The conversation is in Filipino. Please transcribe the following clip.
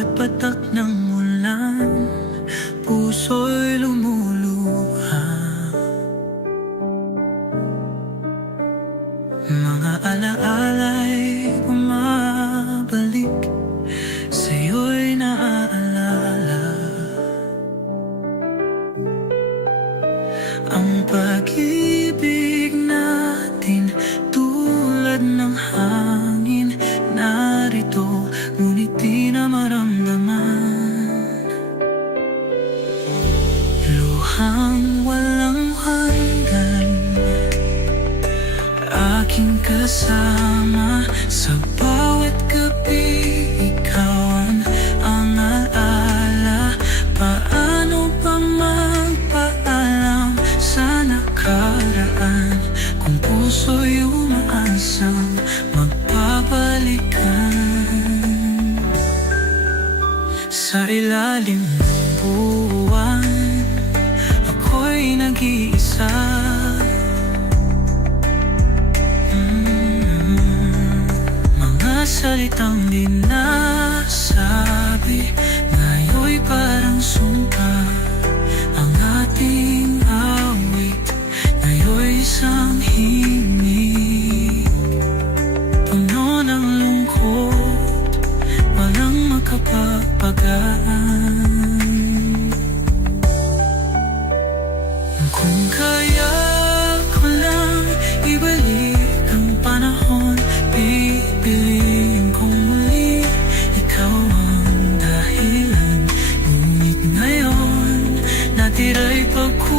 bawat patak ng ulan, puso'y lumuluha. Mga alaala'y bumabalik, sa'yo'y naaalala. Ang pag-ibig natin tulad ng hangin, narito ngunit di na maramdaman. Luhang walang hanggan, aking kasama sa bawat gabi. Ikaw ang alaala. Paano pa magpaalam sa nakaraan kung puso'y umaasang magpapalikan? Sa ilalim ng buwan, ako'y nag-iisa. Mga salitang di nasabi, ngayon'y parang sumpa. Ang ating awit, ngayon'y isang himig. Puno ng lungkot, walang makapapagaan. Kung kaya ko lang ibalik ang panahon, pipiliin kong muli ikaw ang dahilan. Ngunit ngayon, natira'y pagkukulang.